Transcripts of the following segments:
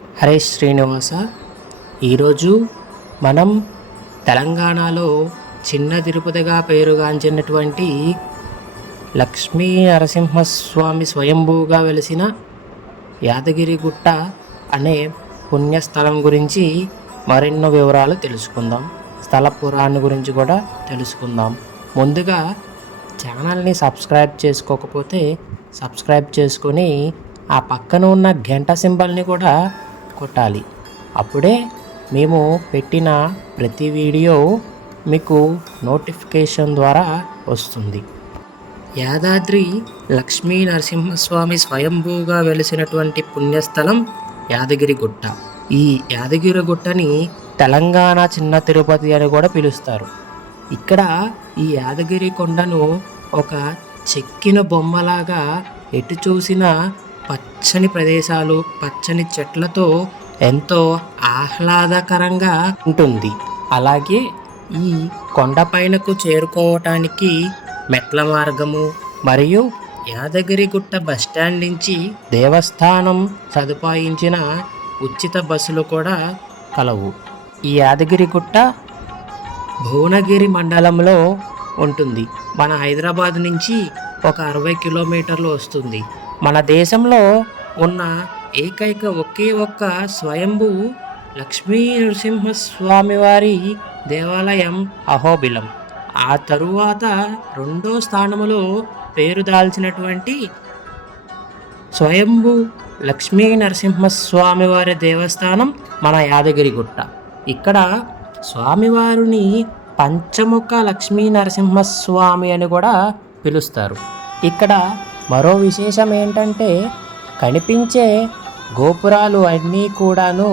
హరే శ్రీనివాస. ఈరోజు మనం తెలంగాణలో చిన్న తిరుపతిగా పేరుగాంచినటువంటి లక్ష్మీ నరసింహస్వామి స్వయంభూగా వెలిసిన యాదగిరిగుట్ట అనే పుణ్యస్థలం గురించి మరెన్నో వివరాలు తెలుసుకుందాం. స్థల పురాణం గురించి కూడా తెలుసుకుందాం. ముందుగా ఛానల్ని సబ్స్క్రైబ్ చేసుకోకపోతే సబ్స్క్రైబ్ చేసుకొని ఆ పక్కన ఉన్న గంట సింబల్ని కూడా కొట్టాలి. అప్పుడే మేము పెట్టిన ప్రతి వీడియో మీకు నోటిఫికేషన్ ద్వారా వస్తుంది. యాదాద్రి లక్ష్మీ నరసింహస్వామి స్వయంభూగా వెలిసినటువంటి పుణ్యస్థలం యాదగిరిగుట్ట. ఈ యాదగిరిగుట్టని తెలంగాణ చిన్న తిరుపతి అని కూడా పిలుస్తారు. ఇక్కడ ఈ యాదగిరి కొండను ఒక చెక్కిన బొమ్మలాగా ఎటు చూసినా పచ్చని ప్రదేశాలు, పచ్చని చెట్లతో ఎంతో ఆహ్లాదకరంగా ఉంటుంది. అలాగే ఈ కొండపైనకు చేరుకోవటానికి మెట్ల మార్గము మరియు యాదగిరిగుట్ట బస్టాండ్ నుంచి దేవస్థానం సదుపాయించిన ఉచిత బస్సులు కూడా కలవు. ఈ యాదగిరిగుట్ట భువనగిరి మండలంలో ఉంటుంది. మన హైదరాబాద్ నుంచి ఒక 60 కిలోమీటర్లు వస్తుంది. మన దేశంలో ఉన్న ఏకైక ఒకే ఒక్క స్వయంభూ లక్ష్మీ నరసింహస్వామి వారి దేవాలయం అహోబిలం. ఆ తరువాత రెండో స్థానంలో పేరు దాల్చినటువంటి స్వయంభూ లక్ష్మీ నరసింహస్వామి వారి దేవస్థానం మన యాదగిరిగుట్ట. ఇక్కడ స్వామివారిని పంచముఖ లక్ష్మీ నరసింహస్వామి అని కూడా పిలుస్తారు. ఇక్కడ మరో విశేషం ఏంటంటే కనిపించే గోపురాలు అన్నీ కూడాను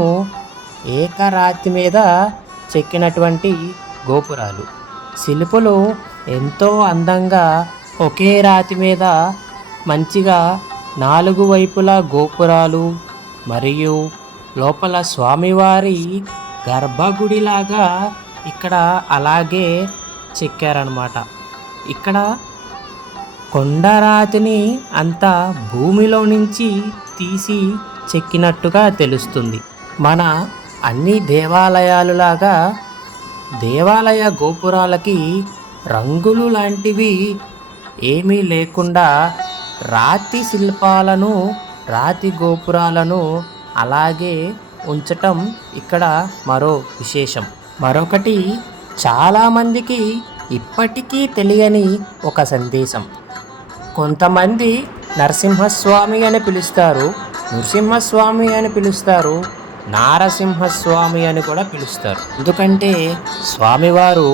ఏకరాతి మీద చెక్కినటువంటి గోపురాలు. శిల్పులు ఎంతో అందంగా ఒకే రాతి మీద మంచిగా 4 వైపులా గోపురాలు మరియు లోపల స్వామివారి గర్భగుడిలాగా ఇక్కడ అలాగే చెక్కారనమాట. ఇక్కడ కొండరాతిని అంతా భూమిలో నుంచి తీసి చెక్కినట్టుగా తెలుస్తుంది. మన అన్ని దేవాలయాలులాగా దేవాలయ గోపురాలకి రంగులు లాంటివి ఏమీ లేకుండా రాతి శిల్పాలను, రాతి గోపురాలను అలాగే ఉంచటం ఇక్కడ మరో విశేషం. మరొకటి చాలామందికి ఇప్పటికీ తెలియని ఒక సందేశం. కొంతమంది నరసింహస్వామి అని పిలుస్తారు, నృసింహస్వామి అని పిలుస్తారు, నారసింహస్వామి అని కూడా పిలుస్తారు. ఎందుకంటే స్వామివారు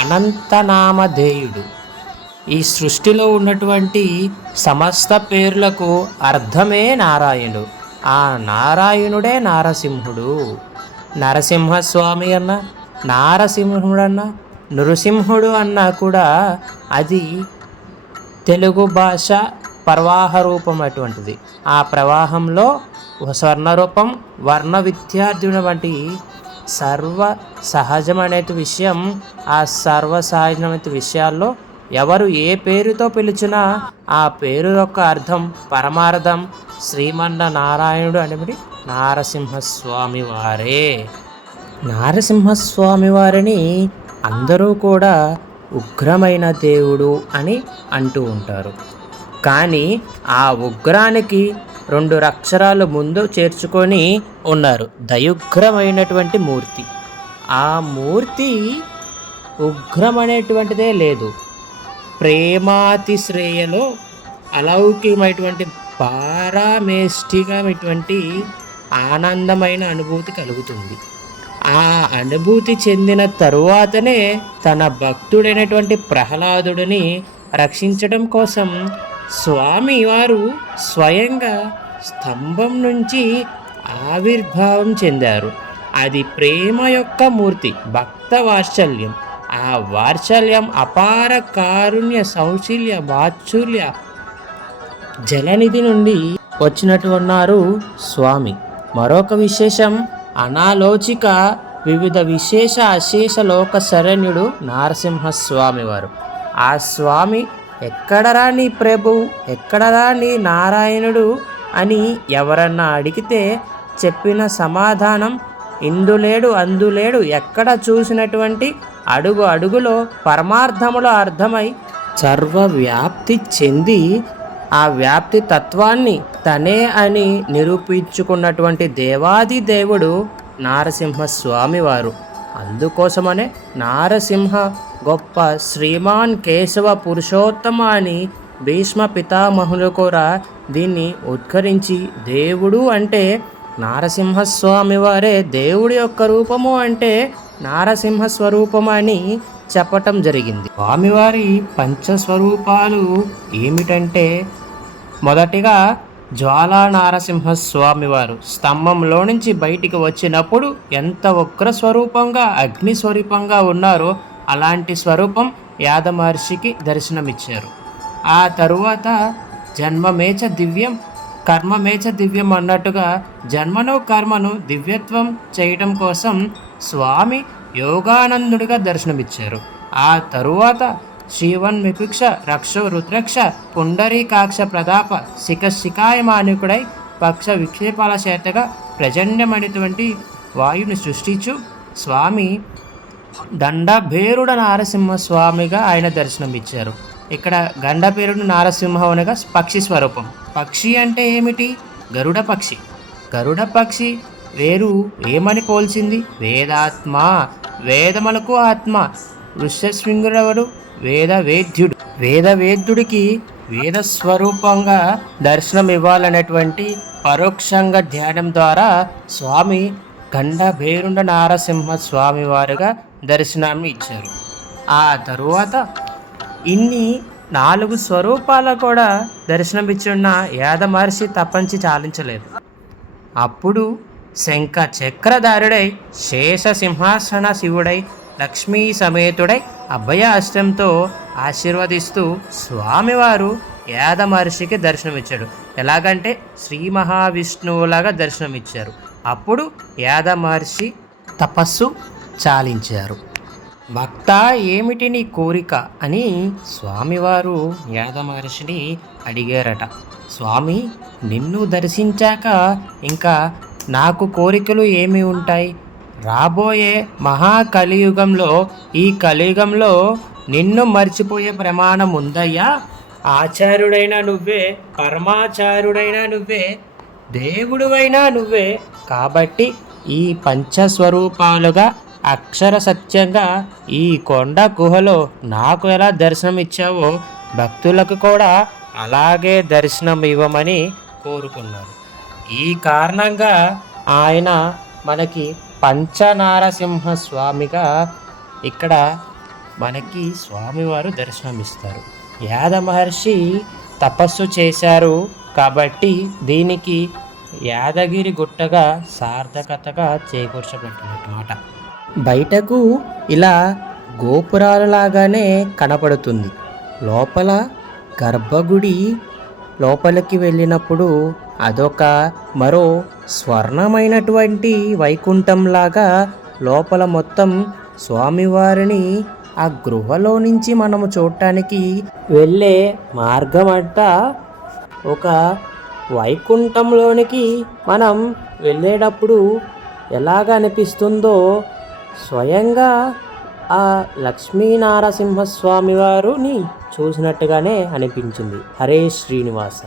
అనంతనామధేయుడు. ఈ సృష్టిలో ఉన్నటువంటి సమస్త పేర్లకు అర్థమే నారాయణుడు. ఆ నారాయణుడే నారసింహుడు. నరసింహస్వామి అన్న, నారసింహుడన్న, నృసింహుడు అన్నా కూడా అది తెలుగు భాష ప్రవాహ రూపం అటువంటిది. ఆ ప్రవాహంలో స్వర్ణరూపం, వర్ణ విద్యార్థుని వంటి సర్వ సహజమనే విషయం. ఆ సర్వ సహజమైన విషయాల్లో ఎవరు ఏ పేరుతో పిలిచినా ఆ పేరు యొక్క అర్థం, పరమార్థం శ్రీమన్నారాయణుడు అనేది నారసింహస్వామి వారే. నారసింహస్వామి వారిని అందరూ కూడా ఉగ్రమైన దేవుడు అని అంటూ ఉంటారు. కానీ ఆ ఉగ్రానికి 2 అక్షరాలు ముందు చేర్చుకొని ఉన్నారు. దయుగ్రమైనటువంటి మూర్తి. ఆ మూర్తి ఉగ్రమనేటువంటిదే లేదు. ప్రేమాతిశ్రేయలో అలౌకికమైనటువంటి పారామేష్టికమైనటువంటి ఆనందమైన అనుభూతి కలుగుతుంది. ఆ అనుభూతి చెందిన తరువాతనే తన భక్తుడైనటువంటి ప్రహ్లాదుడిని రక్షించడం కోసం స్వామివారు స్వయంగా స్తంభం నుంచి ఆవిర్భావం చెందారు. అది ప్రేమ యొక్క మూర్తి, భక్త వాత్సల్యం. ఆ వాత్సల్యం అపార కారుణ్య సౌశల్య వాత్సల్య జలనిధి నుండి వచ్చినట్టున్నారు స్వామి. మరొక విశేషం, అనాలోచిక వివిధ విశేష అశేష లోక శరణ్యుడు నరసింహస్వామి వారు. ఆ స్వామి ఎక్కడరా నీ ప్రభు, ఎక్కడరా నీ నారాయణుడు అని ఎవరన్నా అడిగితే చెప్పిన సమాధానం ఇందులేడు అందులేడు ఎక్కడ చూసినటువంటి అడుగు అడుగులో పరమార్థములో అర్థమై సర్వవ్యాప్తి చెంది ఆ వ్యాప్తి తత్వాన్ని తనే అని నిరూపించుకున్నటువంటి దేవాది దేవుడు నారసింహస్వామి వారు. అందుకోసమనే నారసింహ గొప్ప శ్రీమాన్ కేశవ పురుషోత్తమ అని భీష్మ పితామహులు కూడా దీన్ని ఉద్ఘరించి దేవుడు అంటే నారసింహస్వామి వారే, దేవుడి యొక్క రూపము అంటే నారసింహ స్వరూపము అని చెప్పటం జరిగింది. స్వామివారి పంచస్వరూపాలు ఏమిటంటే మొదటిగా జ్వాలా నారసింహస్వామివారు స్తంభంలో నుంచి బయటికి వచ్చినప్పుడు ఎంత ఉగ్ర స్వరూపంగా అగ్ని స్వరూపంగా ఉన్నారో అలాంటి స్వరూపం యాద మహర్షికి దర్శనమిచ్చారు. ఆ తరువాత జన్మమేచ దివ్యం కర్మమేచ దివ్యం అన్నట్టుగా జన్మను కర్మను దివ్యత్వం చేయటం కోసం స్వామి యోగానందుడిగా దర్శనమిచ్చారు. ఆ తరువాత శ్రీవన్మిపిక్ష రక్షో రుద్రక్ష పుండరీకాక్ష ప్రతాప శిఖాయమానికుడై పక్ష విక్షేపాల చేతగా ప్రజన్యమైనటువంటి వాయుని సృష్టించు స్వామి దండభేరుడ నారసింహస్వామిగా ఆయన దర్శనమిచ్చారు. ఇక్కడ గండభేరుడు నారసింహం అనగా పక్షి స్వరూపం. పక్షి అంటే ఏమిటి? గరుడ పక్షి. గరుడ పక్షి వేరు ఏమని పోల్చింది? వేదాత్మ, వేదములకు ఆత్మ. ఋష్యశృంగుడెవడు? వేదవేద్యుడు. వేదవేద్యుడికి వేదస్వరూపంగా దర్శనం ఇవ్వాలనేటువంటి పరోక్షంగా ధ్యానం ద్వారా స్వామి గండభేరుండ నారసింహ స్వామి వారుగా దర్శనాన్ని ఇచ్చారు. ఆ తరువాత ఇన్ని 4 స్వరూపాలు కూడా దర్శనమిచ్చున్న యాద మహర్షి తప్పంచి చాలించలేదు. అప్పుడు శంఖ చక్రధారుడై శేష సింహాసన శివుడై లక్ష్మీ సమేతుడై అభయ అష్టంతో ఆశీర్వదిస్తూ స్వామివారు యాద మహర్షికి దర్శనమిచ్చాడు. ఎలాగంటే శ్రీ మహావిష్ణువులాగా దర్శనమిచ్చారు. అప్పుడు యాద మహర్షి తపస్సు చాలించారు. భక్త ఏమిటి నీ కోరిక అని స్వామివారు యాద మహర్షిని అడిగారట. స్వామి, నిన్ను దర్శించాక ఇంకా నాకు కోరికలు ఏమి ఉంటాయి? రాబోయే మహాకలియుగంలో ఈ కలియుగంలో నిన్ను మర్చిపోయే ప్రమాణం ఉందయ్యా. ఆచార్యుడైనా నువ్వే, పరమాచార్యుడైనా నువ్వే, దేవుడువైనా నువ్వే. కాబట్టి ఈ పంచస్వరూపాలుగా అక్షర సత్యంగా ఈ కొండ గుహలో నాకు ఎలా దర్శనం ఇచ్చావో భక్తులకు కూడా అలాగే దర్శనం ఇవ్వమని కోరుకున్నారు. ఈ కారణంగా ఆయన మనకి పంచనారసింహ స్వామిగా ఇక్కడ మనకి స్వామివారు దర్శనమిస్తారు. యాద మహర్షి తపస్సు చేశారు కాబట్టి దీనికి యాదగిరి గుట్టగా సార్థకతగా చేకూర్చబట్టినమాట. బయటకు ఇలా గోపురాలలాగానే కనపడుతుంది. లోపల గర్భగుడి లోపలికి వెళ్ళినప్పుడు అదొక మరో స్వర్ణమైనటువంటి వైకుంఠంలాగా లోపల మొత్తం స్వామివారిని ఆ గృహలో నుంచి మనము చూడటానికి వెళ్ళే మార్గం అంతా ఒక వైకుంఠంలోనికి మనం వెళ్ళేటప్పుడు ఎలాగ అనిపిస్తుందో స్వయంగా ఆ లక్ష్మీనారసింహస్వామి వారిని చూసినట్టుగానే అనిపించింది. హరే శ్రీనివాస.